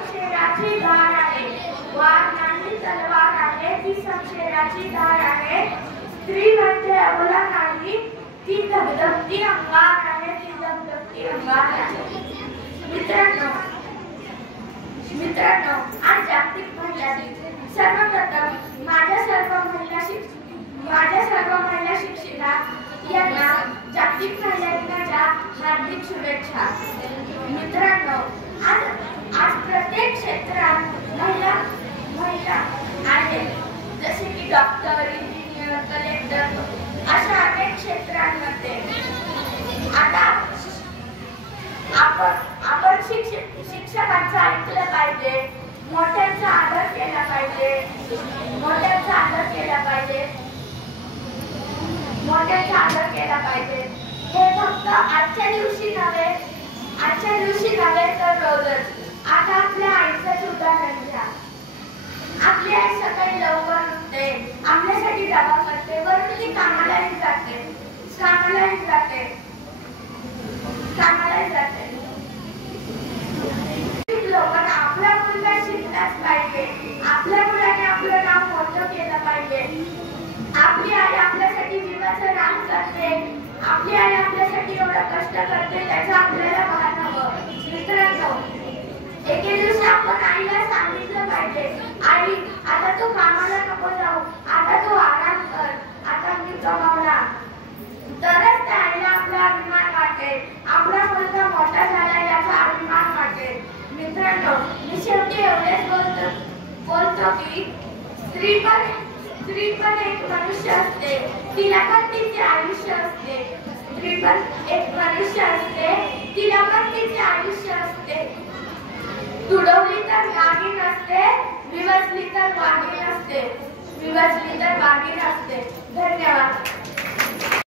शमशेराची धार आहे, वार नाही तलवार आहे, ती शमशेराची धार आहे. स्त्री म्हणजे अबला नाही, ती धगधगती अंगार आहे, ती धगधगती अंगार आहे. मित्रांनो, आज जागतिक महिला दिन. सर्वप्रथम माझ्या सर्व महिला शिक्षिका यांना जागतिक महिला दिनाच्या हार्दिक शुभेच्छा. मित्रांनो, आज प्रत्येक क्षेत्रात महिला आहेत, जसे की डॉक्टर, इंजिनियर, कलेक्टर अशा अनेक क्षेत्रांमध्ये. आता आपण शिक्षकांचं ऐकलं पाहिजे, मोठ्यांचा आदर केला पाहिजे, हे फक्त आजच्या दिवशी नव्हे तर रोजच. आता आपल्या आईचं उदाहरण घ्या. आपली आई सकाळी लवकर उठते, आपल्यासाठी डबा करते, वरून ती कामालाही जाते. लोकांना आपला मुलगा शिकलाच पाहिजे, आपल्या मुलाने आपलं नाव मोठं केलं पाहिजे. आपली आई आपल्यासाठी जीवाचं रान करते, आपली आई आपल्यासाठी एवढं कष्ट करते, त्याचं आपल्याला भान हवं. मित्रांनो, एके दिवशी आपण आईला सांगितलं पाहिजे, आई आता तू कामाला नको जाऊ, आता तू आराम कर, आता मी कमावला. तरच त्या आईला आपला अभिमान वाटेल, आपला मुलगा मोठा झाला याचा अभिमान वाटेल. मित्रांनो, मी शेवटी एवढेच बोलतो की स्त्री पण एक मनुष्य असते, तिला पण तिचे आयुष्य असते. स्त्री पण एक मनुष्य असते, तिला पण तिचे आयुष्य असते. तुडवली तर नागी नसते, विवचली तर वागी नसते.